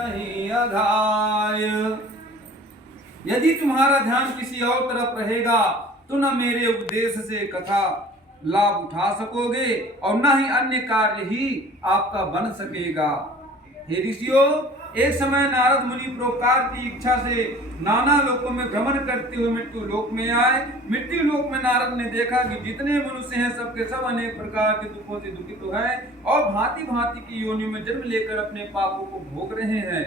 अघाय। यदि तुम्हारा ध्यान किसी और तरफ रहेगा तो न मेरे उपदेश से कथा लाभ उठा सकोगे और न ही अन्य कार्य ही आपका बन सकेगा। हे ऋषियों, एक समय नारद मुनि परोपकार की इच्छा से नाना लोकों में भ्रमण करते हुए मृत्यु लोक में आए। मृत्यु लोक में नारद ने देखा कि जितने मनुष्य हैं सबके सब अनेक प्रकार के दुखों से दुखित हैं और भांति भांति की योनियों में जन्म लेकर अपने पापों को भोग रहे हैं।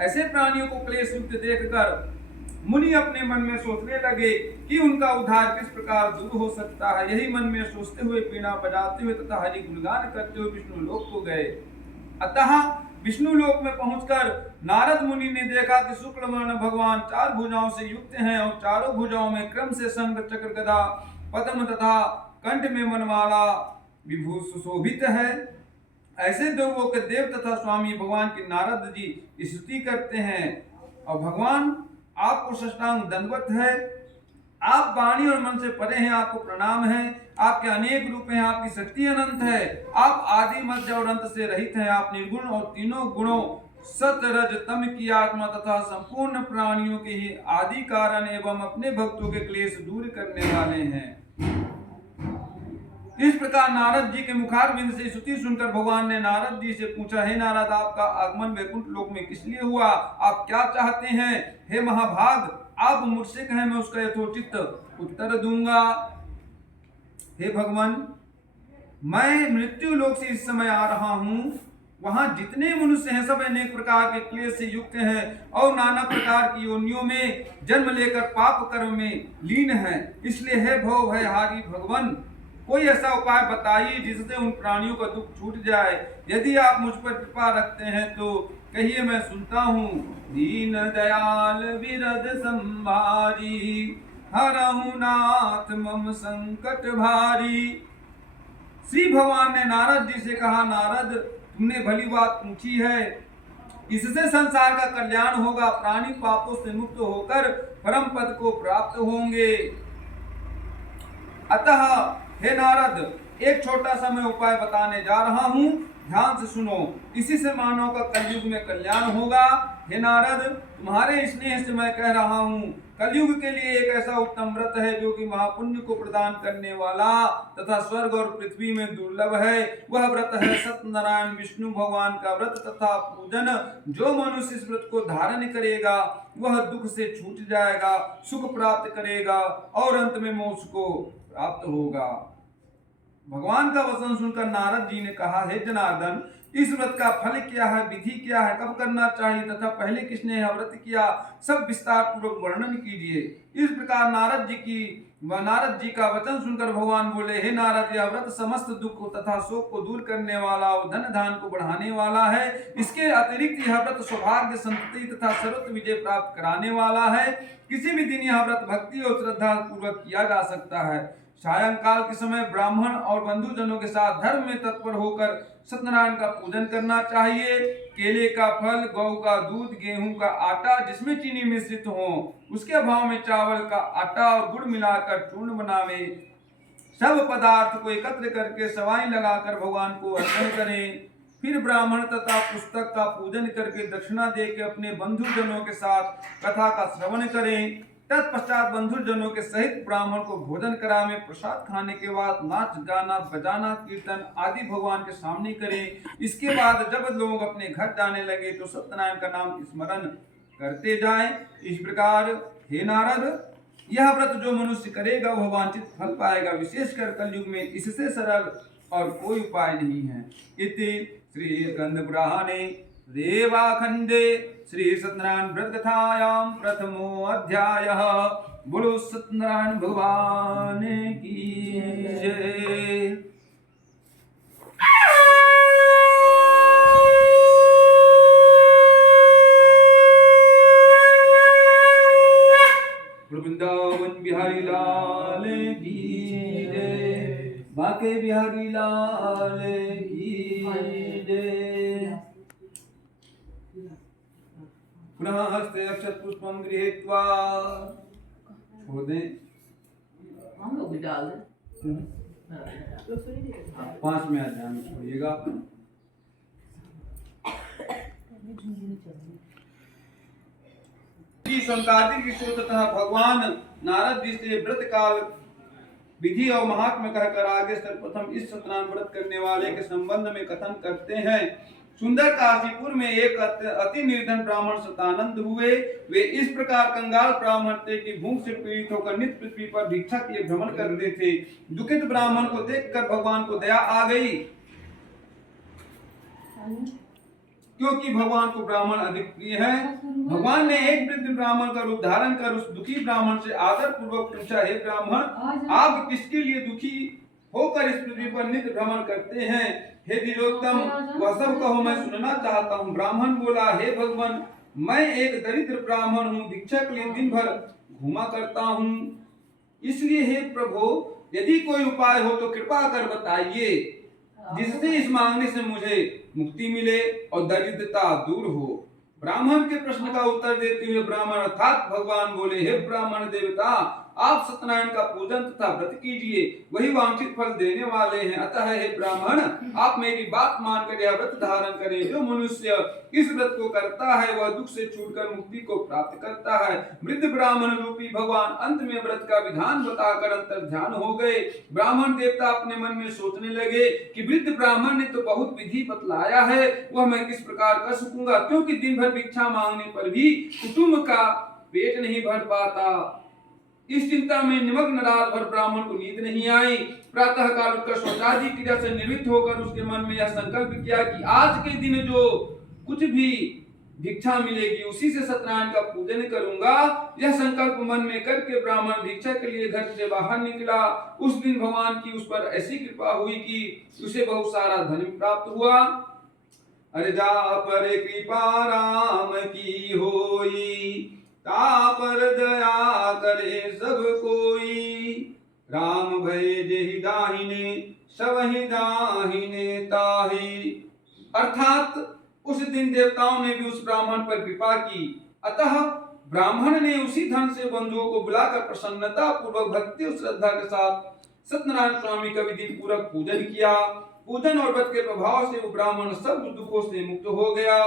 ऐसे प्राणियों को क्लेश युक्त देखकर मुनि अपने मन में सोचने लगे कि उनका उद्धार किस प्रकार दूर हो सकता है। यही मन में सोचते हुए वीणा बजाते हुए तथा हरि गुणगान करते हुए विष्णु लोक को गए। अतः विष्णु लोक में पहुंचकर नारद मुनि ने देखा कि शुक्ल वर्ण भगवान चार भुजाओं से युक्त हैं और चारों भुजाओं में क्रम से शंख चक्र गदा पद्म तथा कंठ में मनमाला विभूषित सुशोभित है। ऐसे देवों के देव तथा स्वामी भगवान की नारद जी स्तुति करते हैं और भगवान आपको साष्टांग दंडवत है। आप वाणी और मन से परे हैं, आपको प्रणाम है। आपके अनेक रूप हैं, आपकी शक्ति अनंत है। आप आदि मध्य और अंत से रहित हैं। आप निर्गुण और तीनों गुणों सत रज तम की आत्मा तथा संपूर्ण प्राणियों के ही आदि कारण एवं अपने भक्तों के क्लेश दूर करने वाले हैं। इस प्रकार नारद जी के मुखारविंद से स्तुति सुनकर भगवान ने नारद जी से पूछा, हे नारद, आपका आगमन वैकुंठ लोक में किस लिए हुआ? आप क्या चाहते हैं? हे महाभाग, आप मुझसे कहें, मैं उसका यथोचित उत्तर दूंगा। हे भगवान, मैं मृत्यु लोक से इस समय आ रहा हूँ। वहां जितने मनुष्य हैं सब अनेक प्रकार के क्लेश से युक्त हैं और नाना प्रकार की योनियों में जन्म लेकर पाप कर्म में लीन हैं। इसलिए हे भव भयहारी भगवान, कोई ऐसा उपाय बताइए जिससे उन प्राणियों का दुख छूट जाए। यदि आप मुझ पर कृपा रखते हैं तो कहिए, मैं सुनता हूँ। दीन दयाल विरद संभारी, हरहु नाथ मम संकट भारी। श्री भगवान ने नारद जी से कहा, नारद, तुमने भली बात पूछी है। इससे संसार का कल्याण होगा। प्राणी पापों से मुक्त होकर परम पद को प्राप्त होंगे। अतः हे नारद, एक छोटा सा मैं उपाय बताने जा रहा हूँ, ध्यान से सुनो। इसी से मानव का कलयुग में कल्याण होगा। हे नारद, तुम्हारे स्नेह से मैं कह रहा हूँ, कलयुग के लिए एक ऐसा उत्तम व्रत है जो कि महापुण्य को प्रदान करने वाला तथा स्वर्ग और पृथ्वी में दुर्लभ है। वह व्रत है सत्यनारायण विष्णु भगवान का व्रत तथा पूजन। जो मनुष्य इस व्रत को धारण करेगा वह दुख से छूट जाएगा, सुख प्राप्त करेगा और अंत में मोक्ष को प्राप्त होगा। भगवान का वचन सुनकर नारद जी ने कहा, हे जनार्दन, इस व्रत का फल क्या है, विधि क्या है, कब करना चाहिए तथा पहले किसने यह व्रत किया, सब विस्तार पूर्वक वर्णन कीजिए। इस प्रकार नारद जी का वचन सुनकर भगवान बोले, हे नारद, यह व्रत समस्त दुख तथा शोक को दूर करने वाला और धन धान को बढ़ाने वाला है। इसके अतिरिक्त यह व्रत सौभाग्य, संतति तथा सर्वत्र विजय प्राप्त कराने वाला है। किसी भी दिन यह व्रत भक्ति और श्रद्धा पूर्वक किया जा सकता है। सायंकाल के समय ब्राह्मण और बंधुजनों के साथ धर्म में तत्पर होकर सत्यनारायण का पूजन करना चाहिए। केले का फल, गौ का दूध, गेहूं का आटा जिसमें चीनी मिश्रित हो, उसके अभाव में चावल का आटा और गुड़ मिलाकर चूर्ण बनावे। सब पदार्थ को एकत्र करके सवाई लगाकर भगवान को अर्पण करें। फिर ब्राह्मण तथा पुस्तक का पूजन करके दक्षिणा देकर अपने बंधुजनों के साथ कथा का श्रवण करें। तत्पश्चात बंधुजनों के सहित ब्राह्मण को भोजन करावे। प्रसाद खाने के बाद नाच गाना बजाना कीर्तन आदि भगवान के सामने करें। इसके बाद जब लोग अपने घर जाने लगे तो सत्यनारायण का नाम स्मरण करते जाएं। इस प्रकार हे नारद, यह व्रत जो मनुष्य करेगा वह वांछित फल पाएगा। विशेषकर कलयुग में इससे सरल और कोई उपाय नहीं है। इति श्री स्कंद पुराणे रेवाखंडे श्री सत्यनारायण व्रत कथायां प्रथमो अध्यायः। बोलो सत्यनारायण भगवान की जय। वृंदावन बिहारी लाल की जय। बांके बिहारी लाल की जय। पुनः हस्ते अक्षत पुष्पम गृहीत्वा छोड़ दें। हम लोग भी डाल दें। 5 में आ जाए, छोड़िएगा। कि शौनकादिक ऋषियों तथा भगवान नारद जी से व्रत काल विधि और महात्म्य कहकर आगे सर्वप्रथम इस सत्यनारायण व्रत करने वाले के संबंध में कथन करते हैं। सुंदर काशीपुर में एक अति निर्धन ब्राह्मण सतानंद हुए। वे इस प्रकार कंगाल ब्राह्मण थे कि भूख से पीड़ित होकर नित्य पृथ्वी पर भिक्षा के लिए भ्रमण करते थे। दुखित ब्राह्मण को देखकर भगवान को दया आ गई, क्योंकि भगवान को ब्राह्मण अधिक प्रिय है। भगवान ने एक वृद्ध ब्राह्मण का रूप धारण कर उस दुखी ब्राह्मण से आदर पूर्वक पूछा, हे ब्राह्मण, आप किसके लिए दुखी होकर इस पृथ्वी पर नित्य भ्रमण करते हैं? हे द्विजोत्तम, वह सब कहो, मैं सुनना चाहता हूँ। ब्राह्मण बोला, हे भगवान, मैं एक दरिद्र ब्राह्मण हूँ, भिक्षा के लिए दिन भर घूमा करता हूँ। इसलिए हे प्रभु, यदि कोई उपाय हो तो कृपा कर बताइए, जिससे इस मांगने से मुझे मुक्ति मिले और दरिद्रता दूर हो। ब्राह्मण के प्रश्न का उत्तर देते हुए ब्राह्मण अर्थात भगवान बोले, हे ब्राह्मण देवता, आप सत्यनारायण का पूजन तथा व्रत कीजिए, वही वांछित फल देने वाले हैं। अतः हे ब्राह्मण, आप मेरी बात मानकर यह व्रत धारण करें। जो मनुष्य इस व्रत को करता है वह दुख से छूटकर मुक्ति को प्राप्त करता है। वृद्ध ब्राह्मण रूपी भगवान अंत में व्रत का विधान बताकर अंतर ध्यान हो गए। ब्राह्मण देवता अपने मन में सोचने लगे कि वृद्ध ब्राह्मण ने तो बहुत विधि बतलाया है, वह मैं किस प्रकार कर सकूंगा, क्योंकि दिन भर भिक्षा मांगने पर भी कुटुंब का पेट नहीं भर पाता। इस चिंता में निमग्न रात भर ब्राह्मण को नींद नहीं आई। प्रातः काल उठकर शौचादि क्रिया से निवृत्त होकर उसके मन में यह संकल्प किया कि आज के दिन जो कुछ भी भिक्षा मिलेगी उसी से सत्यनारायण का पूजन करूंगा। यह संकल्प मन में करके ब्राह्मण भिक्षा के लिए घर से बाहर निकला। उस दिन भगवान की उस पर ऐसी कृपा हुई कि उसे बहुत सारा धन प्राप्त हुआ। अरे जा पर कृपा राम की होई, ता पर दया करे सब कोई। राम भय जेहि दाहिने, सबहि दाहिने ताहि। अर्थात उस दिन देवताओं ने भी उस ब्राह्मण पर कृपा की। अतः ब्राह्मण ने उसी धन से बंधुओं को बुलाकर प्रसन्नता पूर्वक भक्ति और श्रद्धा के साथ सत्यनारायण स्वामी का विधि पूर्वक पूजन किया। पूजन और व्रत के प्रभाव से वो ब्राह्मण सब दुखों से मुक्त हो गया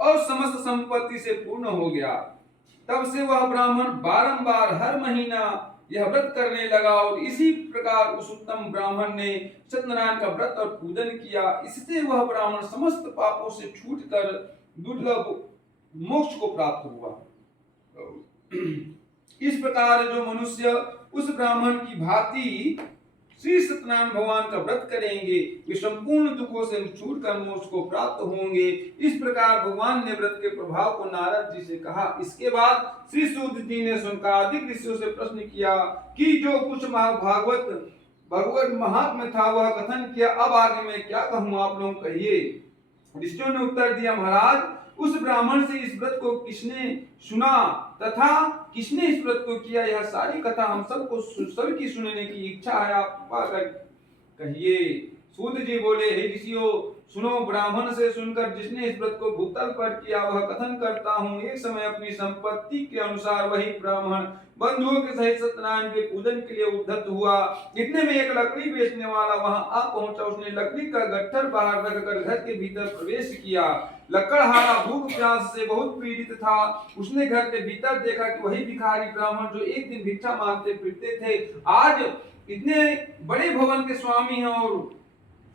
और समस्त संपत्ति से पूर्ण हो गया। तब से वह ब्राह्मण बारंबार हर महीना यह व्रत करने लगा और इसी प्रकार उस उत्तम ब्राह्मण ने सत्यनारायण का व्रत और पूजन किया। इससे वह ब्राह्मण समस्त पापों से छूटकर दुर्लभ मोक्ष को प्राप्त हुआ। इस प्रकार जो मनुष्य उस ब्राह्मण की भांति श्री सत्यनारायण भगवान का व्रत करेंगे वे संपूर्ण दुखों से छूटकर मोक्ष को प्राप्त होंगे। इस प्रकार भगवान ने व्रत के प्रभाव को नारद जी से कहा। इसके बाद श्री सूत जी ने शौनकादिक ऋषियों से प्रश्न किया कि जो कुछ भगवत महात्म्य था वह कथन किया, अब आगे मैं क्या कहूँ, आप लोग कहिए। ऋषियों ने उत्तर दिया, महाराज, उस ब्राह्मण से इस व्रत को किसने सुना तथा किसने इस व्रत को किया, यह सारी कथा हम सबको सबकी सुनने की इच्छा है, आप कहिए। सूत जी बोले, हे ऋषियों, सुनो, ब्राह्मण से सुनकर जिसने इस व्रत को भूतल पर किया वह कथन करता हूँ। एक समय अपनी संपत्ति के अनुसार वही ब्राह्मण बंधुओं के सहित सत्यनारायण के पूजन के लिए उद्धत हुआ। इतने में एक लकड़ी बेचने वाला वहां आ पहुंचा। उसने लकड़ी का गट्ठर बाहर रखकर घर के भीतर प्रवेश किया। लकड़हारा भूख प्यास से बहुत पीड़ित था। उसने घर के भीतर देखा कि वही भिखारी ब्राह्मण जो एक दिन भिक्षा मांगते फिरते थे आज इतने बड़े भवन के स्वामी हैं और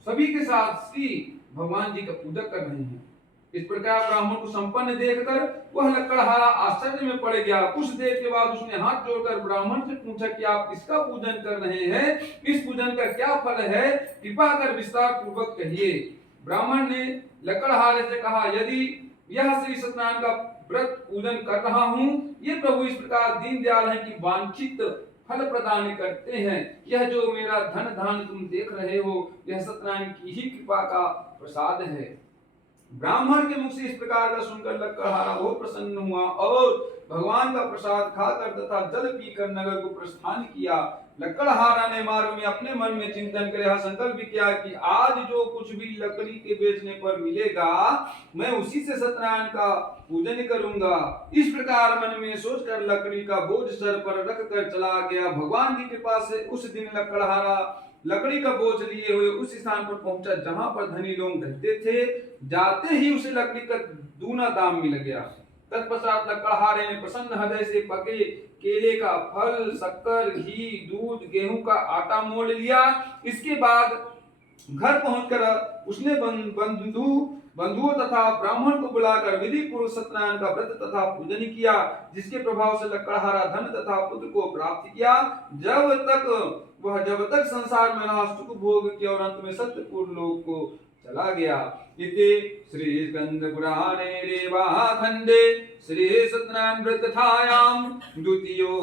सभी के साथ श्री भगवान जी का पूजा कर रहे हैं। इस प्रकार ब्राह्मण को संपन्न देखकर वह लकड़हारा आश्चर्य में पड़ गया। कुछ देर के बाद उसने हाथ जोड़कर ब्राह्मण से पूछा कि आप किसका पूजन कर रहे हैं, इस पूजन का क्या फल है, कृपा कर विस्तार पूर्वक कहिए। ब्राह्मण ने लकड़हारे से कहा, यदि यह श्री सत्यनारायण का व्रत पूजन कर रहा हूँ, ये प्रभु इस प्रकार दीन दयाल है कि वांछित फल प्रदान करते हैं। यह जो मेरा धन धान तुम देख रहे हो यह सत्यनारायण की ही कृपा का प्रसाद है। ब्राह्मण के मुख से इस प्रकार का सुनकर लकड़हारा बहुत प्रसन्न हुआ और भगवान का प्रसाद खाकर तथा जल पीकर नगर को प्रस्थान किया। लकड़हारा ने मार्ग में अपने मन में चिंतन कर संकल्प किया कि आज जो कुछ भी लकड़ी के बेचने पर मिलेगा मैं उसी से सत्यनारायण का पूजन करूंगा। इस प्रकार मन में सोचकर लकड़ी का बोझ सर पर रखकर चला गया। भगवान की कृपा से उस दिन लकड़हारा लकड़ी का बोझ लिए हुए उस स्थान पर पहुंचा जहां पर धनी लोग रहते थे। जाते ही उसे लकड़ी का दूना दाम मिल गया। तत्पश्चात लकड़हारे ने प्रसन्न हृदय से पके केले का फल, शक्कर, घी, दूध, गेहूं का आटा मोल लिया। इसके बाद घर पहुंचकर उसने बंधुओं तथा ब्राह्मण को बुलाकर विधि पूर्वक सत्यनारायण का व्रत तथा पूजन किया, जिसके प्रभाव से लकड़हारा धन तथा पुत्र को प्राप्त किया। जब तक संसार में रहा सुख भोग किया और अंत में सत्यपुर लोक को चला गया। इति श्री स्कंद पुराणे रेवाखंडे श्री सत्यनारायण व्रत कथायां द्वितीयो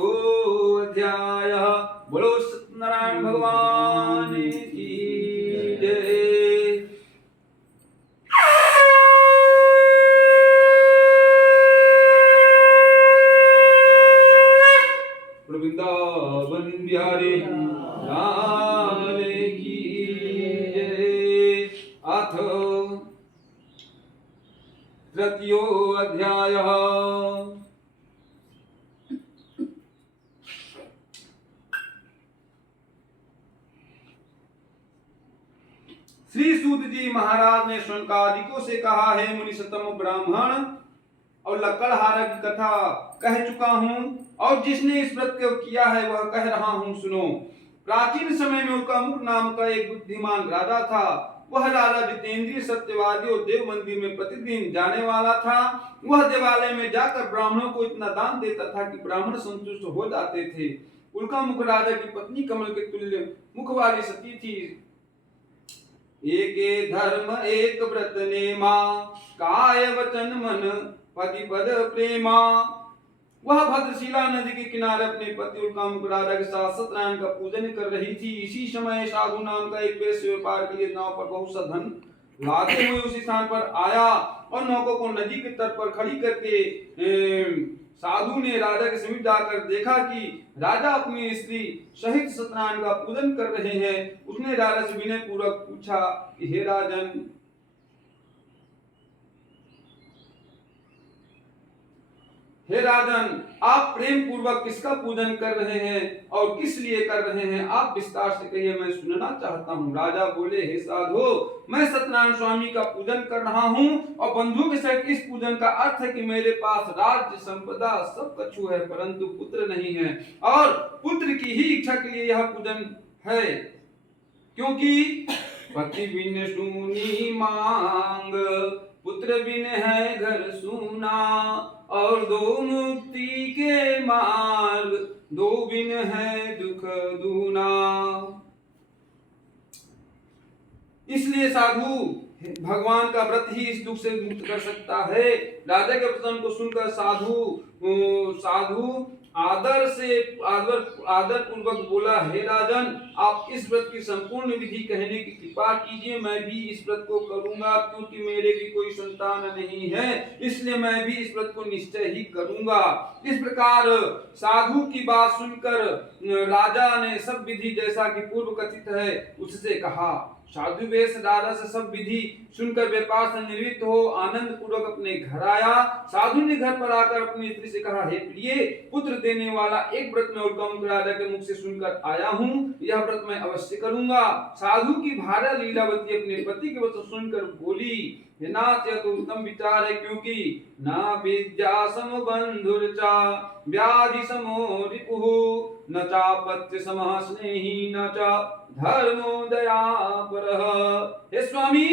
अध्यायः। बोलो सत्यनारायण भगवान की जय। वृंदावन बिहारी लाल की जय। अथ तृतीयो अध्यायः। श्री सूत जी महाराज ने शौनकादिकों से कहा, है मुनि सतम ब्राह्मण और लकड़हारा की कथा कह चुका हूं, और जिसने इस व्रत को किया है वह कह रहा हूं, सुनो। प्राचीन समय में उल्कामुख नाम का एक बुद्धिमान राजा था। वह राजा जितेंद्रिय, सत्यवादी और देव मंदिर में प्रतिदिन जाने वाला था। वह देवालय में जाकर ब्राह्मणों को इतना दान देता था कि ब्राह्मण संतुष्ट हो जाते थे। उल्कामुख राजा की पत्नी कमल के तुल्य मुख वाली सती थी। एक धर्म एक व्रत नेमा, काय वचन मन पति पद प्रेमा। वह भद्रशिला नदी के किनारे अपने पति उल्कामुख राजा के साथ सत्यनारायण का पूजन कर रही थी। इसी समय साधु नाम का एक वैश्य व्यापार के लिए नाव पर बहुत सा धन लाते हुए उसी स्थान पर आया, और नौकों को नदी के तट पर खड़ी करके साधु ने राजा के समीप जाकर देखा कि राजा अपनी स्त्री सहित सत्यनारायण का पूजन कर रहे हैं। उसने राजा से विनय पूर्वक पूछा कि हे राजन, आप प्रेम पूर्वक किसका पूजन कर रहे हैं और किस लिए कर रहे हैं? आप विस्तार से कहिए, मैं सुनना चाहता हूँ। राजा बोले, हे साधु, मैं सत्यनारायण स्वामी का पूजन कर रहा हूँ, और बंधु के सहित इस पूजन का अर्थ है कि मेरे पास राज्य संपदा सब कछु है, परंतु पुत्र नहीं है, और पुत्र की ही इच्छा के लिए यह पूजन है। क्योंकि पति बिन सूनी मांग, पुत्र बिन है घर सूना, और दो मुक्ति के मार्ग, दो बिन है दुख दूना। इसलिए साधु, भगवान का व्रत ही इस दुख से मुक्त कर सकता है। राजा के वचन को सुनकर साधु आदर पूर्वक बोला, हे राजन, आप इस व्रत की संपूर्ण विधि कहने की कृपा कीजिए। मैं भी इस व्रत को करूंगा, क्योंकि मेरे भी कोई संतान नहीं है, इसलिए मैं भी इस व्रत को निश्चय ही करूंगा। इस प्रकार साधु की बात सुनकर राजा ने सब विधि जैसा कि पूर्व कथित है उससे कहा। साधु वेश राजा से सब विधि सुनकर व्यापार से निवृत्त हो आनंद पूर्वक अपने घर आया। साधु ने घर पर आकर अपनी स्त्री से कहा, हे प्रिय, पुत्र देने वाला एक व्रत में उल्कामुख राजा के मुख से सुनकर आया हूँ, यह व्रत मैं अवश्य करूंगा। साधु की भार्या लीलावती अपने पति के वचन सुनकर बोली, हे नाथ, यह तो उत्तम विचार है, क्योंकि ना विद्या सम बंधुर्चा व्याधि समो रिपुः, न चापत्य समः स्नेही, न च धर्मो दयापरः। हे स्वामी,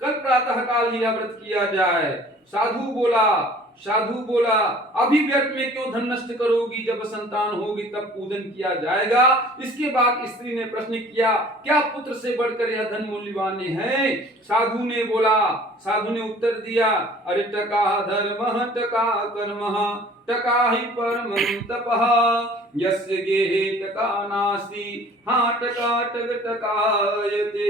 कल प्रातः काल यह व्रत किया जाए। साधु बोला, अभी व्यर्थ में क्यों धन नष्ट करोगी? जब संतान होगी तब पूजन किया जाएगा। इसके बाद स्त्री ने प्रश्न किया, क्या पुत्र से बढ़कर यह धन मूल्यवान है? साधु ने उत्तर दिया, अरे टका धर्मः टका कर्मः टका ही परमं तपः, यस्य गेहे टका नास्ति, हाँ टका टग टकायते।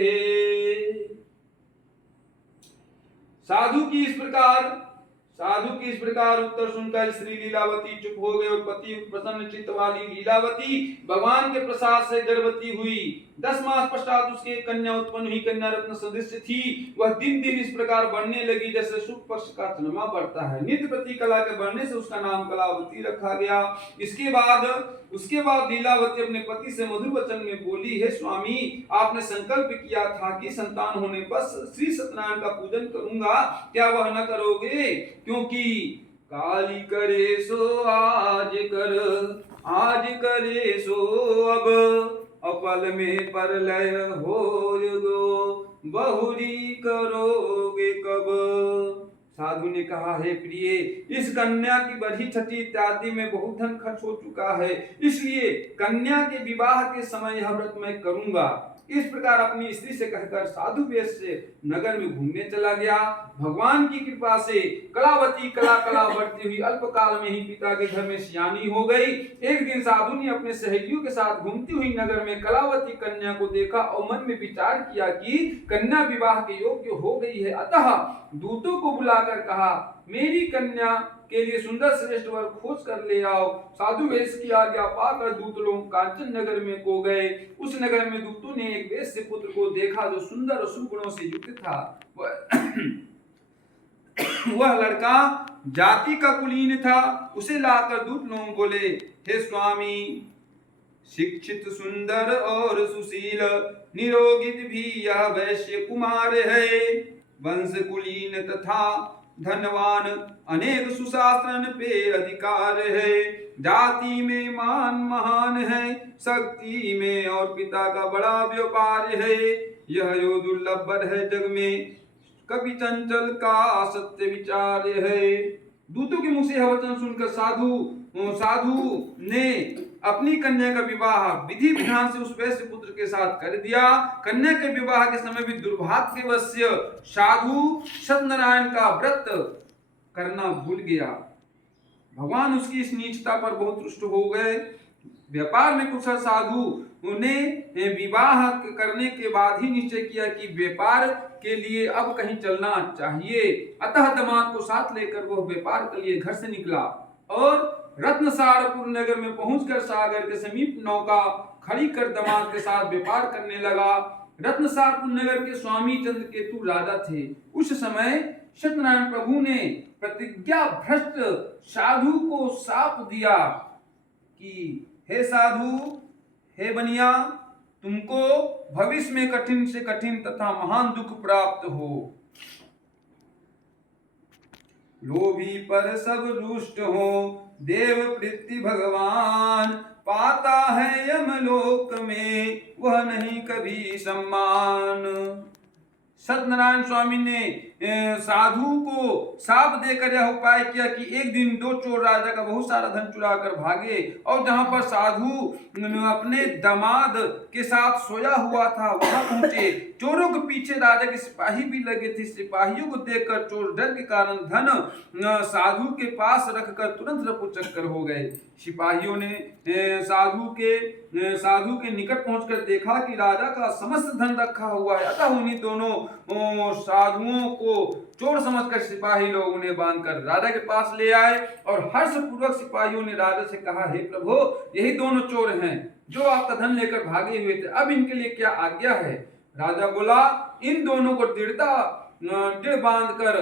साधु की इस प्रकार उत्तर सुनकर स्त्री लीलावती चुप हो गई, और पति प्रसन्न चित्त वाली लीलावती भगवान के प्रसाद से गर्भवती हुई। 10 मास पश्चात उसके कन्या उत्पन्न हुई। कन्या रत्न सदृश थी। वह दिन दिन इस प्रकार बढ़ने लगी जैसे शुक्ल पक्ष का चंद्रमा बढ़ता है। नित्य प्रति कला के बढ़ने से उसका नाम कलावती रखा गया। उसके बाद लीलावती अपने पति से मधुर वचन में बोली, हे स्वामी, आपने संकल्प किया था कि संतान होने पर श्री सत्यनारायण का पूजन करूंगा, क्या वह न करोगे? क्योंकि काली करे सो आज कर, आज करे सो अब, अपल में परलय होगो, बहुरी करोगे कब। साधु ने कहा, हे प्रिय, इस कन्या की बड़ी छठी इत्यादि में बहुत धन खर्च हो चुका है, इसलिए कन्या के विवाह के समय यह व्रत मैं करूंगा। इस प्रकार अपनी स्त्री से कहकर साधु वेश से नगर में घूमने चला गया। भगवान की कृपा से कलावती कला बढ़ती हुई अल्पकाल में ही पिता के घर में सियानी हो गई। एक दिन साधु ने अपने सहेलियों के साथ घूमती हुई नगर में कलावती कन्या को देखा और मन में विचार किया कि कन्या विवाह के योग्य हो गई है, अतः दूतों को बुलाकर कहा, मेरी कन्या के लिए सुंदर श्रेष्ठ वर खोज कर ले आओ। साधु वेश की आज्ञा पाकर दूत लोग कांचन नगर में को गए। उस नगर में दूतों ने एक वेश्य पुत्र को देखा जो सुंदर और शुभ गुणों से युक्त था। वह लड़का जाति का कुलीन था। उसे लाकर दूत लोग बोले, हे स्वामी, शिक्षित सुंदर और सुशील निरोगित भी यह वैश्य कुमार है, वंश कुलीन तथा धनवान, अनेक सुशासन पे अधिकार है, जाति में मान महान है, शक्ति में और पिता का बड़ा व्यापार है, यह जो दुर्लभ वर है जग में, कवि चंचल का सत्य विचार है। दूतों के मुंह से यह वचन सुनकर साधु ने अपनी कन्या का विवाह विधि विधान से उस वैश्य पुत्र के साथ कर दिया। कन्या के विवाह के समय भी दुर्भाग्यवश साधु सत्यनारायण का व्रत करना भूल गया। भगवान उसकी इस नीचता पर बहुत रुष्ट हो गए। व्यापार में कुशल साधु ने विवाह करने के बाद ही निश्चय किया कि व्यापार के लिए अब कहीं चलना चाहिए। अतः दामाद को साथ लेकर वह व्यापार के लिए घर से निकला और रत्नसारपुर नगर में पहुंचकर सागर के समीप नौका खड़ी कर दामाद के साथ व्यापार करने लगा। रत्नसारपुर नगर के स्वामी चंद्रकेतु राजा थे। उस समय सत्यनारायण प्रभु ने प्रतिज्ञा भ्रष्ट साधु को शाप दिया कि हे साधु, हे बनिया, तुमको भविष्य में कठिन से कठिन तथा महान दुख प्राप्त हो। लोभी पर सब रुष्ट हो, देव प्रीति भगवान, पाता है यमलोक में वह नहीं कभी सम्मान। सत्यनारायण स्वामी ने साधु को शाप देकर यह उपाय किया कि एक दिन दो चोर राजा का बहुत सारा धन चुरा कर भागे और जहां पर साधु अपने दामाद के साथ सोया हुआ था वहां पहुंचे। चोरों के पीछे राजा के सिपाही भी लगे थे। सिपाहियों को देखकर चोर डर के कारण धन साधु के पास रखकर तुरंत रफू चक्कर हो गए। सिपाहियों ने साधु के निकट पहुंचकर देखा कि राजा का समस्त धन रखा हुआ है। अतः उन्हीं दोनों साधुओं को चोर समझकर सिपाही लोग उन्हें बांधकर राजा के पास ले आए और हर्षपूर्वक सिपाहियों ने राजा से कहा, हे प्रभु, यही दोनों चोर हैं जो आपका धन लेकर भागे हुए थे, अब इनके लिए क्या आज्ञा है। राजा बोला, इन दोनों को दृढ़ बांधकर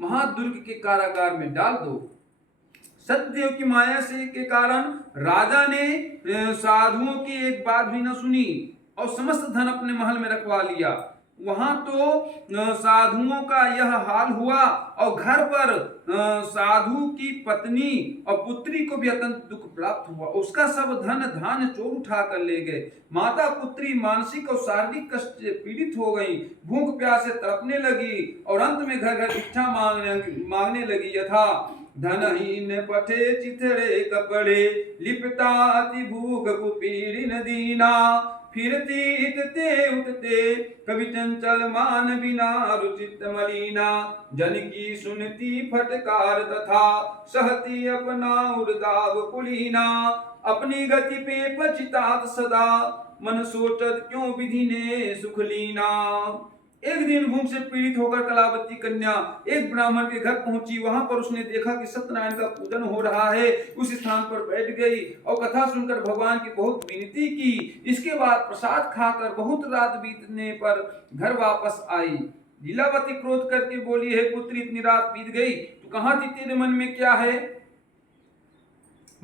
महादुर्ग के कारागार में डाल दो। सत्यदेव की माया से के कारण राजा ने साधुओं की एक बात भी न सुनी और समस्त धन अपने महल में रखवा लिया। वहां तो साधुओं का यह हाल हुआ और घर पर साधु की पत्नी और पुत्री को भी अत्यंत दुख प्राप्त हुआ। उसका सब धन धान्य चोर उठा कर ले गए। माता पुत्री मानसिक और शारीरिक कष्ट से पीड़ित हो गई, भूख प्यास से तड़पने लगी और अंत में घर घर भिक्षा मांगने लगी। यथा धनहीन पठे चिथड़े कपड़े, लिपता अति भूख कुपीड़िन दीना, फिरती इतते उठते कवि चंचल मान बिना रुचित मलिना, जन की सुनती फटकार तथा सहती अपना उर्दाव कुलीना, अपनी गति पे पछतात सदा मन सोचत क्यों विधि ने सुख लीना। एक दिन भूख से पीड़ित होकर कलावती कन्या एक ब्राह्मण के घर पहुंची। वहां पर उसने देखा कि सत्यनारायण का पूजन हो रहा है। उस स्थान पर बैठ गई और कथा सुनकर भगवान की बहुत विनती की। इसके बाद प्रसाद खाकर बहुत रात बीतने पर घर वापस आई। लीलावती क्रोध करके बोली, हे पुत्री, इतनी रात बीत गई, तू कहां थी? तेरे मन में क्या है?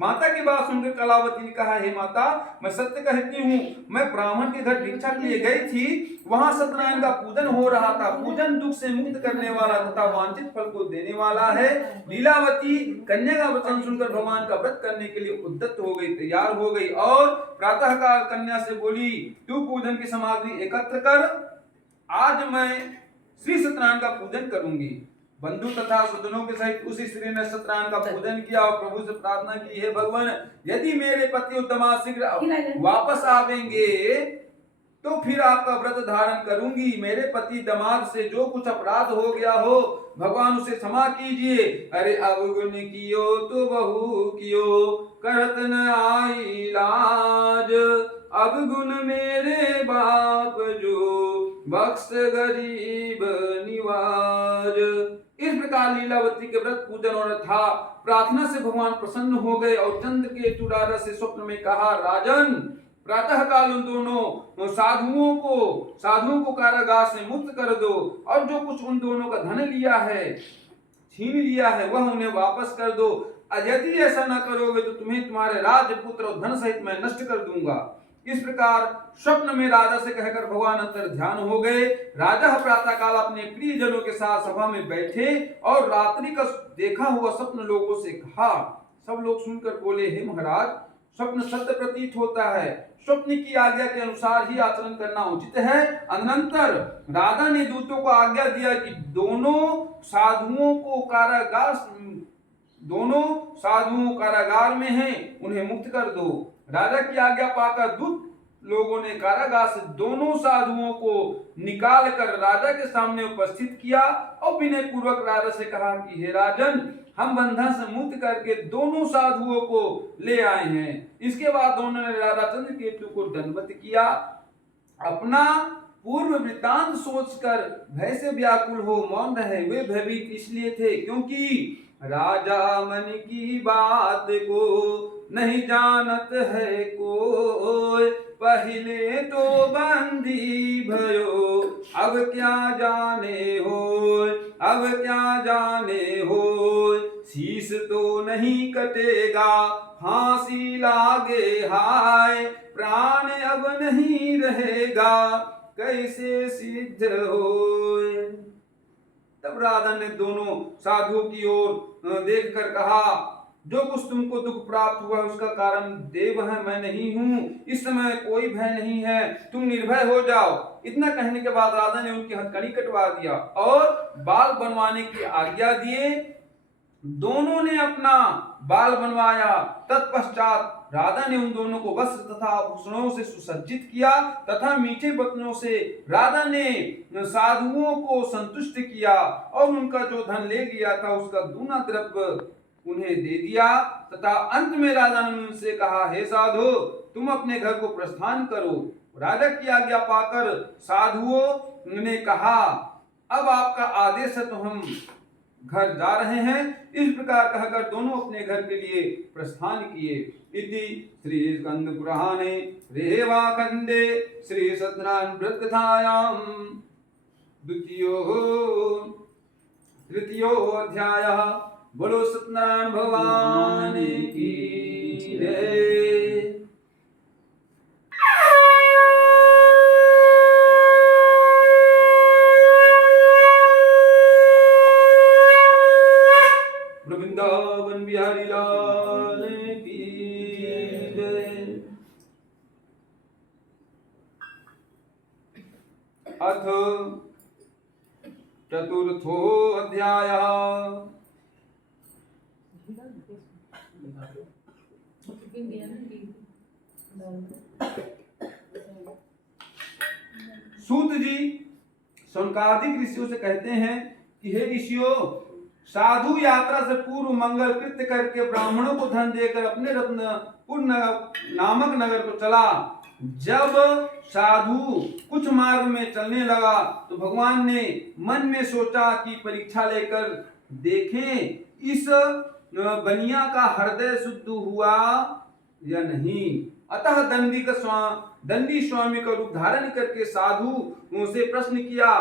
माता की बात सुनकर कलावती ने कहा, हे माता, मैं सत्य कहती हूँ, मैं ब्राह्मण के घर भिक्षा के लिए गई थी। वहां सत्यनारायण का पूजन हो रहा था। पूजन दुख से मुक्त करने वाला तथा वांछित फल को देने वाला है। लीलावती कन्या का वचन सुनकर भगवान का व्रत करने के लिए उद्यत हो गई, तैयार हो गई और प्रातःकाल कन्या से बोली, तू पूजन की सामग्री एकत्र कर, आज मैं श्री सत्यनारायण का पूजन करूंगी। बंधु तथा स्वजनों के सहित उसी स्त्री ने सत्यनारायण का पूजन किया और प्रभु से प्रार्थना की, हे भगवान, यदि मेरे पति उत्तमा शीघ्र वापस आवेंगे तो फिर आपका व्रत धारण करूंगी। मेरे पति दामाद से जो कुछ अपराध हो गया हो, भगवान उसे क्षमा कीजिए। अरे अवगुण कियो तो बहु कियो, करत न आई लाज, अवगुण मेरे बाप जो, बख्श गरीब निवाज। इस प्रकार लीलावती के व्रत पूजन और था प्रार्थना से भगवान प्रसन्न हो गए और चंद्र के चुड़ारा से स्वप्न में कहा, राजन, प्रातः काल उन दोनों साधुओं को कारागार से मुक्त कर दो और जो कुछ उन दोनों का धन लिया है, छीन लिया है, वह उन्हें वापस कर दो। यदि ऐसा न करोगे तो तुम्हें तुम्हारे राज्य, पुत्र और धन सहित मैं नष्ट कर दूंगा। इस प्रकार स्वप्न में राजा से कहकर भगवान अंतर ध्यान हो गए। राजा प्रातः काल अपने प्रियजनों के साथ सभा में बैठे और रात्रि का देखा हुआ स्वप्न लोगों से कहा। सब लोग सुनकर बोले, हे महाराज, स्वप्न सत्य प्रतीत होता है, स्वप्न की आज्ञा के अनुसार ही आचरण करना उचित है। अनंतर राजा ने दूतों को आज्ञा दिया कि दोनों साधुओं कारागार में हैं, उन्हें मुक्त कर दो। राजा की आज्ञा पाकर दूत लोगों ने कारागार से दोनों साधुओं को निकाल कर राजा के सामने उपस्थित किया और विनय पूर्वक राजा से कहा कि हे राजन, हम बंधन से मुक्त करके दोनों साधुओं को ले आए हैं। इसके बाद दोनों ने राजा चंद्रकेतु को दंडवत किया। अपना पूर्व वृत्तांत सोचकर भय से व्याकुल हो मौन रहे। वे भयभीत इसलिए थे क्योंकि राजा मन की बात को नहीं जानत है कोई, पहले तो बंदी भयो, अब क्या जाने हो, शीश तो नहीं कटेगा, फांसी लागे हाय, प्राण अब नहीं रहेगा, कैसे सिद्ध होए। तब राधा ने दोनों साधुओं की ओर देखकर कहा, जो कुछ तुमको दुख प्राप्त हुआ उसका कारण देव है, मैं नहीं हूं। इस समय कोई भय नहीं है, तुम निर्भय हो जाओ। इतना कहने के बाद राधा ने उनकी हथकड़ी कटवा दिया और बाल बनवाने की आज्ञा दिए। दोनों ने अपना बाल बनवाया। तत्पश्चात राधा ने उन दोनों को वस्त्र तथा आभूषणों से सुसज्जित किया तथा मीठे वचनों से राधा ने साधुओं को संतुष्ट किया और उनका जो धन ले लिया था उसका दूना द्रव्य उन्हें दे दिया तथा अंत में राजा ने उनसे कहा, हे साधु, तुम अपने घर को प्रस्थान करो। राजा की आज्ञा पाकर साधुओं ने कहा, अब आपका आदेश है तो हम घर जा रहे हैं। इस प्रकार कहकर दोनों अपने घर के लिए प्रस्थान किए। इति श्री स्कंद पुराणे रेवा खंडे श्री सत्यनारायण व्रत कथायां तृतीयो अध्यायः। बोलो सत्यनारायण भगवान की जय। वृंदावन बिहारी लाल की जय। अथ चतुर्थो अध्यायः। सूत जी शौनकादिक ऋषियों से कहते हैं कि हे ऋषियों, साधु यात्रा से पूर्व मंगल कृत्य करके ब्राह्मणों को धन देकर अपने रत्नपुर नामक नगर को चला। जब साधु कुछ मार्ग में चलने लगा तो भगवान ने मन में सोचा कि परीक्षा लेकर देखें इस बनिया का हृदय शुद्ध हुआ या नहीं। अतः दंडी स्वामी का रूप धारण करके साधु से प्रश्न किया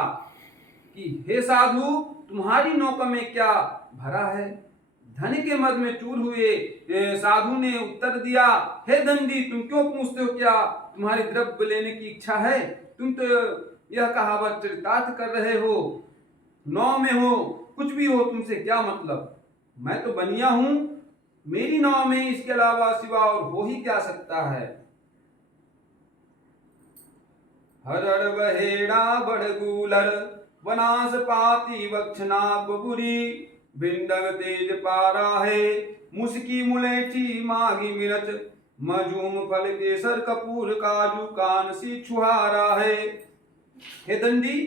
कि हे साधु, तुम्हारी नौका में क्या भरा है? धन के मद में चूर हुए साधु ने उत्तर दिया, हे दंडी, तुम क्यों पूछते हो? क्या तुम्हारी द्रव्य लेने की इच्छा है? तुम तो यह कहावत चरितार्थ कर रहे हो, नौ में हो, कुछ भी हो, तुमसे क्या मतलब? मैं तो बनिया हूं, मेरी नाव में इसके अलावा सिवा और हो ही क्या सकता है। हरड़ बहेड़ा बड़गूलर वनास पाती वक्षना बबुरी बिंदग तेज पारा है मुस्की मुलेठी मागी मिर्च मजूम फल केसर कपूर काजू कान सी छुहारा है। हे दंडी,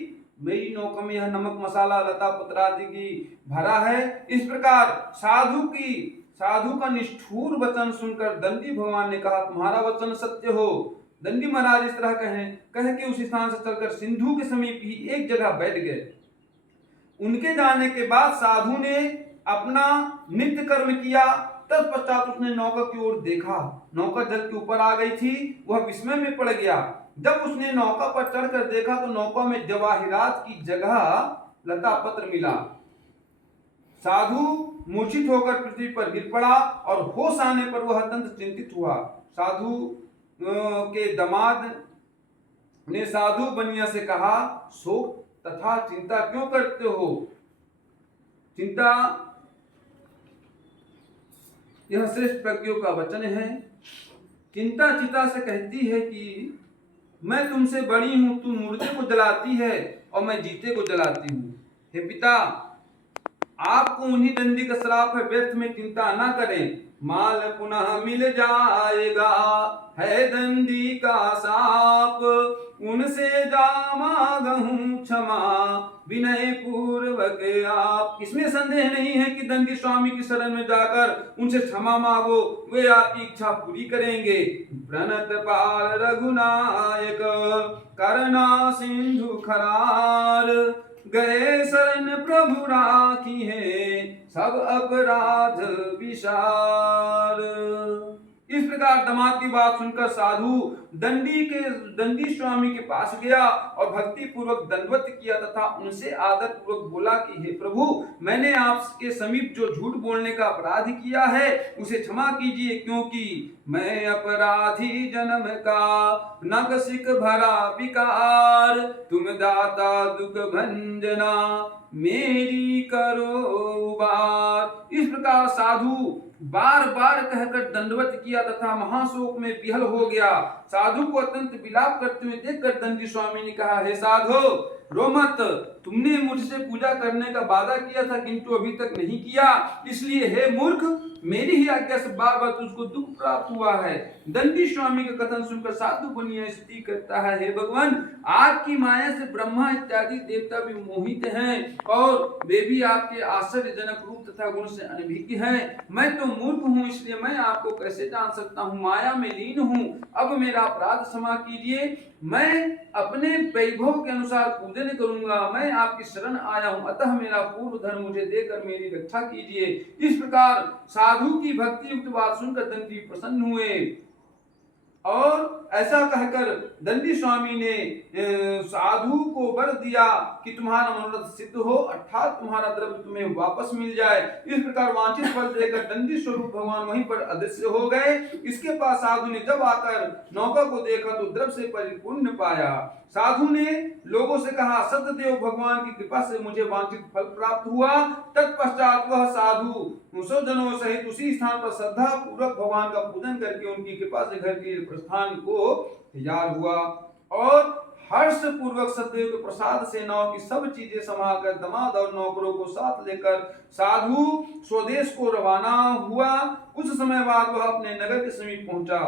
मेरी नौका में यह नमक मसाला लता पत्र आदि की भरा है। इस प्रकार साधु का निष्ठुर वचन सुनकर दंडी भगवान ने कहा, तुम्हारा वचन सत्य हो। दंडी महाराज इस तरह कह के उस स्थान से चलकर सिंधु के समीप ही एक जगह बैठ गए। उनके जाने के बाद साधु ने अपना नित्य कर्म किया। तत्पश्चात उसने नौका की ओर देखा, नौका जल के ऊपर आ गई थी। वह विस्मय में पड़ गया। जब उसने नौका पर चढ़कर देखा तो नौका में जवाहिरात की जगह लता पत्र मिला। साधु मूर्छित होकर पृथ्वी पर गिर पड़ा और होश आने पर वह अत्यंत चिंतित हुआ। साधु के दामाद ने साधु बनिया से कहा, शोक तथा चिंता क्यों करते हो? चिंता, यह श्रेष्ठ प्रज्ञों का वचन है। चिंता चिता से कहती है कि मैं तुमसे बड़ी हूं, तुम मुर्दे को जलाती है और मैं जीते को जलाती हूं। हे पिता, आपको उन्हीं दंडी का श्राप है, व्यर्थ में चिंता ना करें, माल पुनः मिल जाएगा। है दंडी का साप उनसे जा मांगहूं क्षमा विनय पूर्वक आप। इसमें संदेह नहीं है कि दंडी स्वामी की शरण में जाकर उनसे क्षमा मांगो, वे आपकी इच्छा पूरी करेंगे। प्रणत पाल रघुनायक करना सिंधु खरार गए शरण प्रभु राखी है सब अपराध विसार। इस प्रकार दामाद की बात सुनकर साधु दंडी स्वामी के पास गया और भक्ति पूर्वक दंडवत किया तथा उनसे आदर पूर्वक बोला कि हे प्रभु, मैंने आपके समीप जो झूठ बोलने का अपराध किया है उसे क्षमा कीजिए, क्योंकि मैं अपराधी जन्म का नगसिक भरा विकार। तुम दाता दुख भंजना मेरी करो उबार। इस प्रकार साधु बार बार कहकर दंडवत किया तथा महाशोक में विहल हो गया। साधु को अत्यंत विलाप करते हुए देखकर दंडी स्वामी ने कहा, हे साधु, रो मत, तुमने मुझसे पूजा करने का वादा किया था किंतु अभी तक नहीं किया, इसलिए हे मूर्ख, मेरी ही आज्ञा से बार बार तुझको दुख प्राप्त हुआ है। दंडी स्वामी का कथन सुनकर साधु बनिया स्तुति करता है, हे भगवान, आपकी माया से ब्रह्मा इत्यादि देवता भी मोहित हैं और वे भी आपके आश्चर्यजनक रूप तथा गुण से अनभिज्ञ हैं। मैं तो मूर्ख हूँ, इसलिए मैं आपको कैसे जान सकता हूँ, माया में लीन हूँ। अब मेरा अपराध क्षमा कीजिए, मैं अपने वैभव के अनुसार पूजन करूंगा। मैं आपकी शरण आया हूं, अतः मेरा पूर्व धर्म मुझे देकर मेरी रक्षा कीजिए। इस प्रकार साधु की भक्ति युक्त बात सुनकर दंडी प्रसन्न हुए और ऐसा कहकर दंडी स्वामी ने साधु को वर दिया कि तुम्हारा मनोरथ सिद्ध हो, अर्थात तुम्हारा द्रव्य तुम्हें वापस मिल जाए। इस प्रकार वांछित फल देकर दंडी स्वरूप भगवान वहीं पर अदृश्य हो गए। इसके बाद साधु ने जब आकर नौका को देखा तो द्रव्य से परिपूर्ण पाया। साधु ने लोगों से कहा, सत्यदेव भगवान की कृपा से मुझे वांछित फल प्राप्त हुआ। तत्पश्चात वह साधु जनों सहित उसी स्थान पर श्रद्धा पूर्वक भगवान का पूजन करके उनकी कृपा से घर के प्रस्थान को तैयार हुआ और हर्ष पूर्वक सदैव के प्रसाद से नाव की सब चीजें संभालकर दामाद और नौकरों को साथ लेकर साधु स्वदेश को रवाना हुआ। कुछ समय बाद वह अपने नगर के समीप पहुंचा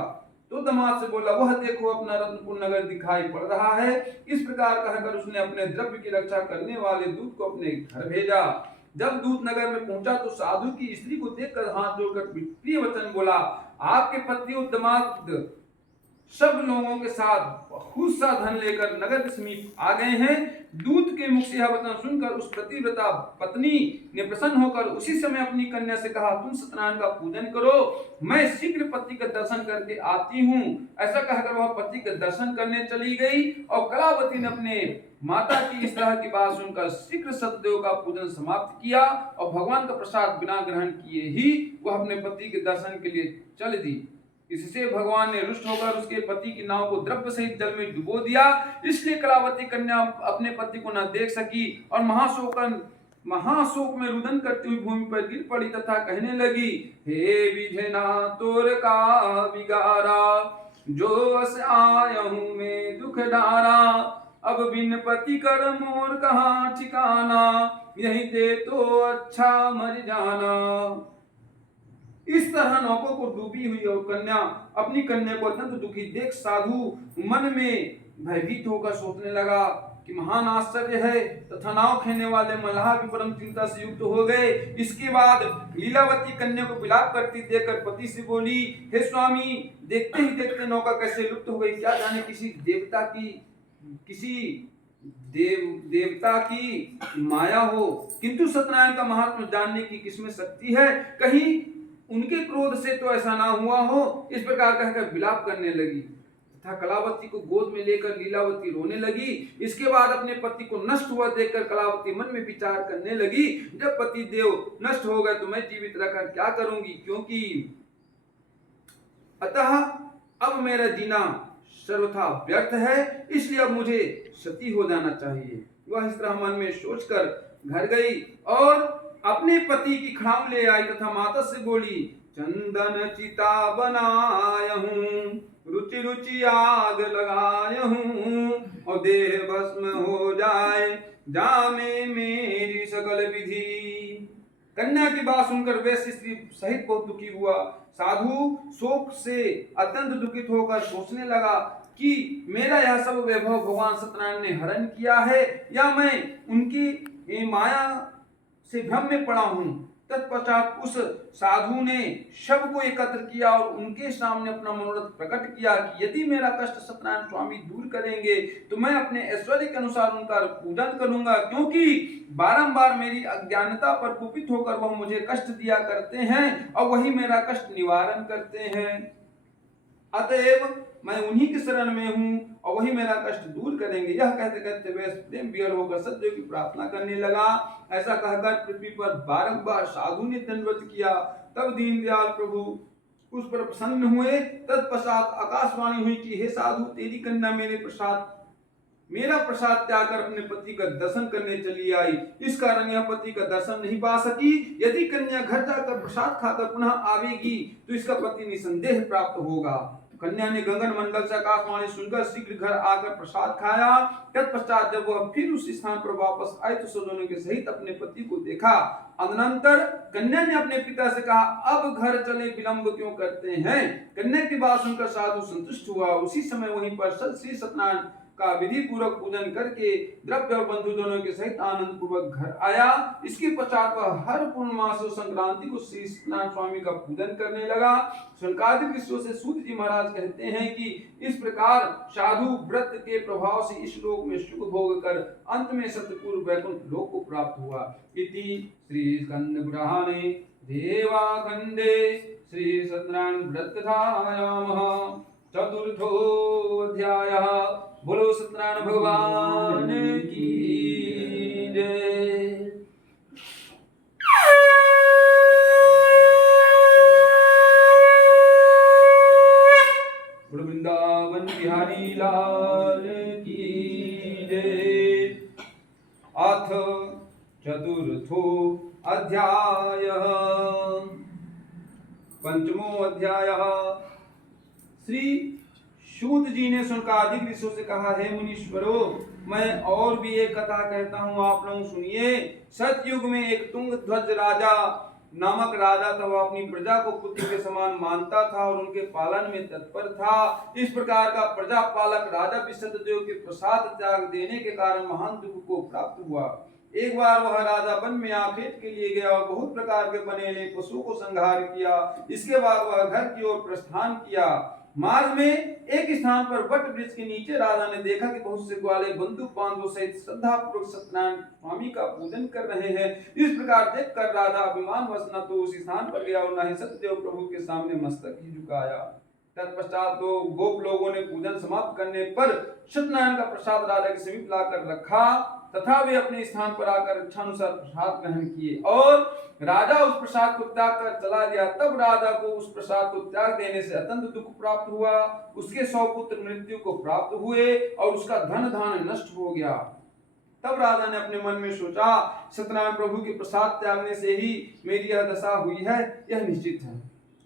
तो दामाद से बोला, वह देखो अपना रत्नपुर नगर दिखाई पड़ रहा है। इस प्रकार कहकर उसने अपने द्रव्य की रक्षा करने वाले दूत को अपने घर भेजा। जब दूत नगर में पहुंचा तो साधु की स्त्री को देखकर हाथ जोड़कर प्रिय वचन बोला, आपके पति और दामाद सब लोगों के साथ बहुत सा धन लेकर नगर के समीप आ गए हैं। दूत के मुख से यह वचन सुनकर उस पतिव्रता पत्नी ने प्रसन्न होकर उसी समय अपनी कन्या से कहा, तुम सत्यनारायण का पूजन करो, मैं शीघ्र पति का दर्शन करके आती हूँ। ऐसा कहकर वह पति के दर्शन करने चली गई और कलावती ने अपने माता की इस तरह की बात सुनकर शीघ्र सत्यदेव का पूजन समाप्त किया और भगवान का प्रसाद बिना ग्रहण किए ही वह अपने पति के दर्शन के लिए चल दी। इससे भगवान ने रुष्ट होकर उसके पति की नाव को द्रव्य सहित जल में डुबो दिया। इसलिए कलावती कन्या अपने पति को न देख सकी और महाशोक में रुदन करती हुई भूमि पर गिर पड़ी तथा कहने लगी, हे विधना तोर का बिगारा, जो अस आयहूं में दुख डारा, अब बिन पति कर मोर कहाँ ठिकाना, यही दे तो अच्छा मर जाना। इस तरह नौकों को डूबी हुई और कन्या अपनी कन्या को अत्यंत दुखी देख साधु मन में भयभीत होकर सोचने लगा कि महान आश्चर्य है तथा नाव खेने वाले मल्लाह भी परम चिंता से युक्त हो गए। इसके बाद लीलावती कन्या को विलाप करती देखकर पति से बोली, हे स्वामी, देखते ही देखते नौका कैसे लुप्त हो गई, क्या जाने किसी देवता की माया हो। किंतु सत्यनारायण का महात्मा जानने की किसमें शक्ति है, कहीं उनके क्रोध से तो ऐसा ना हुआ हो। इस प्रकार कहकर विलाप करने लगी तथा कलावती को गोद में लेकर लीलावती रोने लगी। इसके बाद अपने पति को नष्ट हुआ देखकर कलावती मन में विचार करने लगी, जब पति देव नष्ट हो गए तो मैं जीवित रहकर क्या करूंगी, क्योंकि अतः अब मेरा जीना सर्वथा व्यर्थ है, इसलिए अब मुझे सती हो जाना चाहिए। वह इस तरह मन में सोचकर घर गई और अपने पति की खड़ाऊ ले आई तथा माता से बोली, चंदन चिता बनायहूं, रुचि रुचि आग लगायहूं, और देह भस्म हो जाए जामे मेरी सकल विधि। कन्या की बात सुनकर वैश्य स्त्री सहित बहुत दुखी हुआ। साधु शोक से अत्यंत दुखित होकर सोचने लगा कि मेरा यह सब वैभव भगवान सत्यनारायण ने हरण किया है या मैं उनकी माया से भ्रम में पड़ा हूं। तत्पश्चात उस साधु ने सबको एकत्र किया और उनके सामने अपना मनोरथ प्रकट किया कि यदि मेरा कष्ट सत्यनारायण स्वामी दूर करेंगे तो मैं अपने ऐश्वर्य के अनुसार उनका पूजन करूंगा, क्योंकि बारंबार मेरी अज्ञानता पर कुपित होकर वह मुझे कष्ट दिया करते हैं और वही मेरा कष्ट निवारण करते हैं। अतएव मैं उन्हीं के शरण में हूँ और वही मेरा कष्ट दूर करेंगे। यह कहते कहते वह प्रेम विहर होकर सत्यदेव की प्रार्थना करने लगा। ऐसा कहकर पृथ्वी पर बारंबार साधु ने दंडवत किया। तब दीनदयाल प्रभु उस पर प्रसन्न हुए। तत्पश्चात आकाशवाणी हुई कि हे साधु, तेरी कन्या मेरा प्रसाद त्याग कर अपने पति का दर्शन करने चली आई। इस कारण यह पति का दर्शन नहीं पा सकी। यदि कन्या घर जाकर प्रसाद खाकर पुनः आवेगी तो इसका पति निसंदेह प्राप्त होगा। कन्या ने गगन मंडल से आकाशवाणी सुनकर शीघ्र घर आकर प्रसाद खाया। तत्पश्चात जब वह फिर उस स्थान पर वापस आए तो स्वजनों के सहित अपने पति को देखा। अनंतर कन्या ने अपने पिता से कहा, अब घर चले, विलंब क्यों करते हैं। कन्या की बात सुनकर साधु संतुष्ट हुआ। उसी समय वहीं पर श्री सत्यनारायण का विधि पूर्वक पूजन करके द्रव्य और बंधुजनों के सहित आनंद पूर्वक घर आया। इसके पश्चात वह हर पूर्णमास और संक्रांति को श्री सत्यनारायण स्वामी का पूजन करने लगा। शौनकादिक ऋषियों से सूत जी महाराज कहते हैं कि इस प्रकार साधु व्रत के प्रभाव से इस लोक में सुख भोग कर अंत में सतपुर वैकुंठ लोक को प्राप्त हुआ। इति श्री स्कंद पुराणे देवाखंडे श्री सत्यनारायण व्रत कथायाम चतुर्थोऽध्यायः। बोलो सत्यनारायण भगवान की जय। बोलो वृंदावन बिहारी लाल की जय। अथ चतुर्थो अध्यायः। पंचमो अध्यायः। श्री सूत जी ने शौनकादिक ऋषियों से कहा, हे मुनीश्वरों, मैं और भी एक कथा कहता हूँ, आप लोग सुनिए। सतयुग में एक तुंग ध्वज राजा नामक राजा था। वह अपनी प्रजा को पुत्र के समान मानता था और उनके पालन में तत्पर था। इस प्रकार का प्रजा पालक राजा भी सत्यदेव के प्रसाद त्याग देने के कारण महान दुख को प्राप्त हुआ। एक बार वह राजा वन में आखेट के लिए गया और बहुत प्रकार के बनेले पशुओं को संहार किया। इसके बाद वह घर की ओर प्रस्थान किया। मार्ग में एक स्थान पर वट वृक्ष के नीचे राजा ने देखा कि बहुत से ग्वाले बंदूक बांधों सहित श्रद्धा पूर्वक सत्यनारायण स्वामी का पूजन कर रहे हैं। इस प्रकार देखकर राजा अभिमान वश न तो उस स्थान पर गया और न ही सत्यदेव प्रभु के सामने मस्तक ही झुकाया। तत्पश्चात गोप लोगों ने पूजन समाप्त करने पर सत्यनारायण का प्रसाद राजा के समीप लाकर रखा तथा वे अपने स्थान पर आकर इच्छानुसार प्रसाद ग्रहण किए और राजा उस प्रसाद को त्याग कर चला गया। तब राजा को उस प्रसाद को त्याग देने से अत्यंत दुख प्राप्त हुआ। उसके 100 पुत्र मृत्यु को प्राप्त हुए और उसका धन धान्य नष्ट हो गया। तब राजा ने अपने मन में सोचा, सत्यनारायण प्रभु के प्रसाद त्यागने से ही मेरी यह दशा हुई है, यह निश्चित है।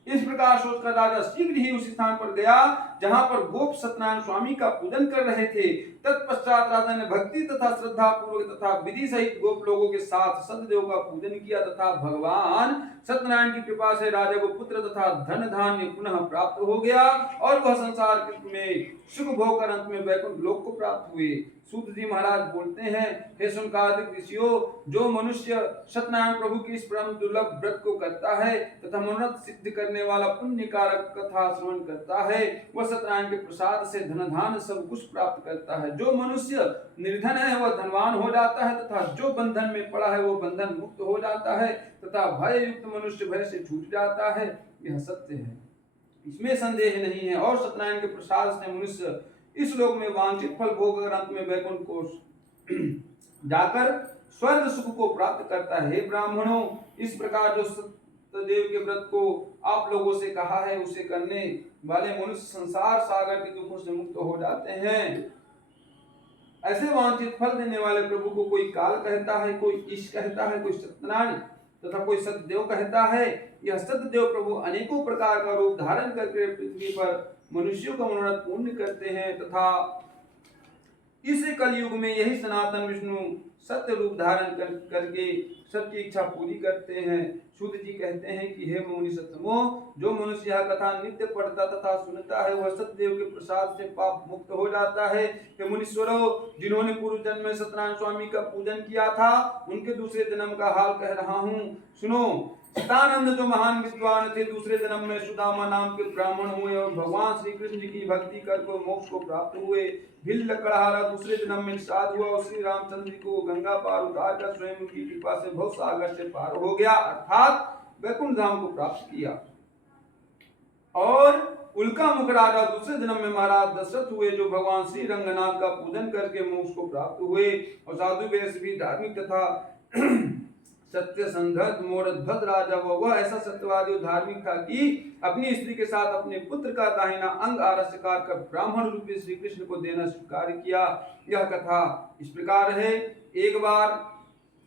इस प्रकार सोचकर राजा शीघ्र ही उस स्थान पर गया जहां पर गोप सत्यनारायण स्वामी का पूजन कर रहे थे। तत्पश्चात राजा ने भक्ति तथा श्रद्धा पूर्वक तथा विधि सहित गोप लोगों के साथ सत्यदेव का पूजन किया तथा भगवान सत्यनारायण की कृपा से राजा को पुत्र तथा धन धान्य पुनः प्राप्त हो गया और वह संसार में सुख भोग कर अंत में वैकुंठ लोक को प्राप्त हुए। सूत जी महाराज बोलते हैं, हे सुनकादिक ऋषियों, जो मनुष्य सत्यनारायण प्रभु की इस परम दुर्लभ व्रत को करता है तथा मनोरथ सिद्ध करने वाला पुण्य कारक कथा श्रवण करता है, वह सत्यनारायण के प्रसाद से धन धान्य सब कुछ प्राप्त करता है। जो मनुष्य निर्धन है वह धनवान हो जाता है तथा जो बंधन में पड़ा है वह बंधन मुक्त हो जाता है तथा भय युक्त मनुष्य भय से छूट जाता है। यह सत्य है, इसमें संदेह नहीं है। और सत्यनारायण के प्रसाद से मनुष्य इस लोक में वांछित फल भोग कर अंत में वैकुंठ को जाकर स्वर्ग सुख को प्राप्त करता है। हे ब्राह्मणों, इस प्रकार जो सत्यदेव के व्रत को आप लोगों से कहा है उसे करने वाले मनुष्य संसार सागर के दुखों से मुक्त हो जाते हैं। ऐसे वांछित फल देने वाले प्रभु को कोई काल कहता है, कोई ईश कहता है, कोई सत्यनारायण तथा कोई सत्यदेव कहता है। यह सत्यदेव प्रभु अनेकों प्रकार का रूप धारण करके पृथ्वी पर मनुष्यों का मनोरथ पूर्ण करते हैं तथा इस कलयुग में यही सनातन विष्णु सत्य रूप धारण करके सबकी इच्छा पूरी करते हैं। सूत जी कहते हैं कि हे मुनि सत्तमो, जो मनुष्य यह कथा नित्य पढ़ता तथा सुनता है वह सत्यदेव के प्रसाद से पाप मुक्त हो जाता है। हे मुनीश्वरों, जिन्होंने पूर्व जन्म में सत्यनारायण स्वामी का पूजन किया था उनके दूसरे जन्म का हाल कह रहा हूँ, सुनो। सतानंद जो महान विद्वान थे दूसरे जन्म में सुदामा नाम के ब्राह्मण हुए और भगवान श्री कृष्ण जी की भक्ति कर मोक्ष को प्राप्त हुए। भिल लकड़हारा दूसरे जन्म में साध हुआ और श्री रामचंद्र जी को गंगा पार उतार कर स्वयं की कृपा से भव सागर से पार हो गया अर्थात वैकुंठ धाम को प्राप्त किया। और उल्का मुख राजा दूसरे जन्म में महाराज दशरथ हुए जो भगवान श्री रंगनाथ का पूजन करके मोक्ष को प्राप्त हुए। और साधु वेश भी धार्मिक तथा सत्य संघर्ष मोरध्वज राजा वह ऐसा सत्यवादी और धार्मिक था कि अपनी स्त्री के साथ अपने पुत्र का दाहिना अंग आरस्यकार कर ब्राह्मण रूपी श्री कृष्ण को देना स्वीकार किया। यह कथा इस प्रकार है। एक बार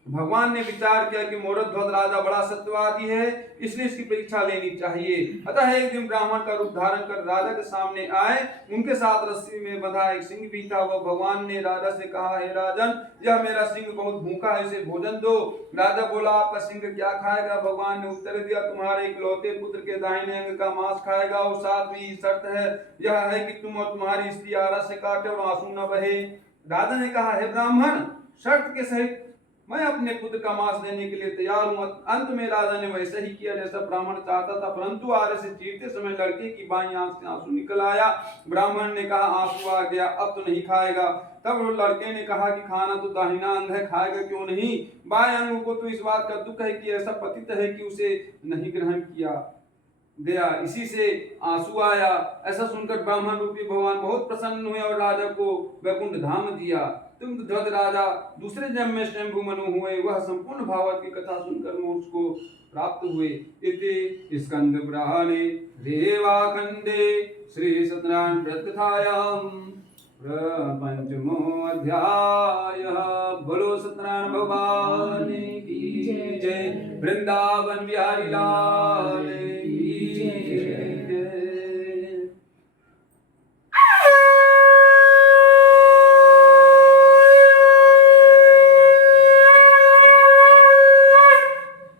भगवान ने विचार किया कि मोरध्वज राजा बड़ा सत्यवादी है, इसलिए इसकी परीक्षा लेनी चाहिए। अतः एक दिन ब्राह्मण का रूप धारण कर राजा के सामने आए। उनके साथ रस्सी में बंधा एक सिंह भी था। वह भगवान ने राजा से कहा, हे राजन, यह मेरा सिंह बहुत भूखा है, इसे भोजन दो। राजा बोला, आपका सिंह क्या खाएगा? भगवान ने उत्तर दिया, तुम्हारे इकलौते पुत्र के दाहिने अंग का मांस खाएगा। और सातवीं शर्त है यह है कि तुम और तुम्हारी स्त्री आरा से काटे और आंसू न बहे। राजा ने कहा, हे ब्राह्मण, शर्त के सहित मैं अपने पुत्र का मांस देने के लिए तैयार हूं। अंत में राजा ने वैसा ही किया जैसा ब्राह्मण चाहता था, परंतु आरे से चीरते समय लड़के की बाईं आंख से आंसू निकल आया। ब्राह्मण ने कहा, आंसू आ गया, अब तो नहीं खाएगा। तब लड़के ने कहा कि खाना तो दाहिना अंग है, खाएगा क्यों नहीं? बाएं अंग को तो इस बात का दुख है कि ऐसा पतित है कि उसे नहीं ग्रहण किया गया, इसी से आंसू आया। ऐसा सुनकर ब्राह्मण रूपी भगवान बहुत प्रसन्न हुए और राजा को वैकुंठ धाम दिया। तुम ध्वज राजा दूसरे जन्म में शंभु मनु हुए। वह संपूर्ण भागवत की कथा सुनकर मोक्ष को प्राप्त हुए। इति स्कंद पुराणे रेवाखंडे श्री सत्यनारायण व्रत कथायां पंचमो अध्याय। बोलो सत्यनारायण भगवान की जय। वृंदावन बिहारी लाल की जय।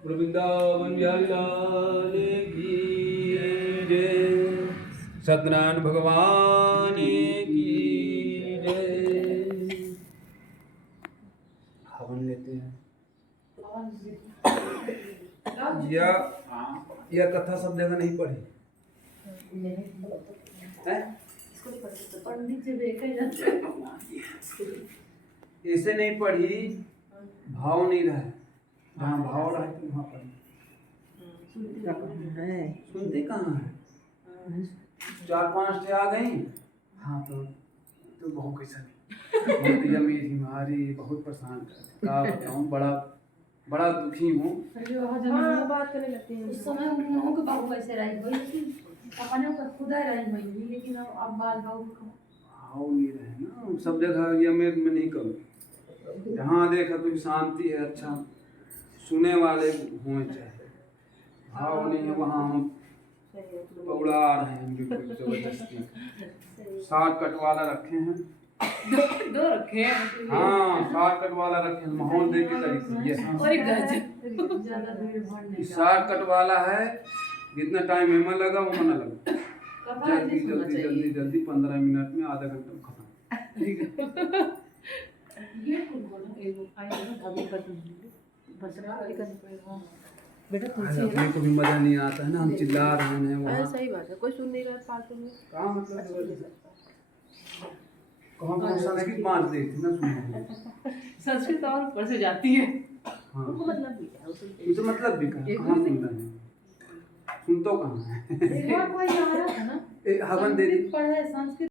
वृंदावन बिहारी लाल की जय। सत्यनारायण भगवान की जय। हवन लेते हैं। यह कथा सब जगह नहीं पढ़ी ऐसे नहीं पढ़ी, भाव नहीं रहा। जहाँ भाव रहा तो वहाँ पढ़ी। सुनते कहाँ है? 4-5 टे आ गई। हाँ तो बहू कैसा नहीं मेरी मारी बहुत परेशान कर का बताऊँ, बड़ा दुखी हूँ। हाँ, बात करने लगती हैं। उस समय उन लोगों के बहू कैसे रही हुई थी, अपने को खुदा रही हुई थी, लेकिन अब बाल बहू को हाँ नहीं रहे ना सब जगह, ये मैं नहीं करूँ। जहाँ देखा तुम शांति है, अच्छा सुने वाले होने चाहिए। हाँ नहीं है वहाँ हम पौड़ा रहे हैं बिल्कुल जबरदस्ती। शॉर्टकट वाला रखे हैं। दो रखे हैं। हाँ शॉर्टकट वाला रखे हैं, माहौल देख के तरीके ये और एक गज ज्यादा भीड़ भाड़ नहीं। शॉर्टकट वाला है, जितना टाइम हमें लगा वो ना लगा, जल्दी जल्दी जल्दी जल्दी 15 मिनट में आधा घंटा में खत्म। ये कुछ बोलो। अभी बेटा आज अपने को भी मजा नहीं आता है ना, हम चिल्ला रहे हैं वहाँ। सही बात है, कोई सुन नहीं रहा फालतू में। कहाँ मतलब कहाँ संस्कृत बांध देती ना सुनने। संस्कृत और ऊपर से जाती है। हाँ उनको मतलब भी क्या है, वो सुनते हैं। मुझे मतलब भी कहाँ सुन रहे हैं, सुन तो कहाँ है। एक बार कोई आ रहा था ना, हवन दे दी। संस्कृत पढ़े, संस्कृत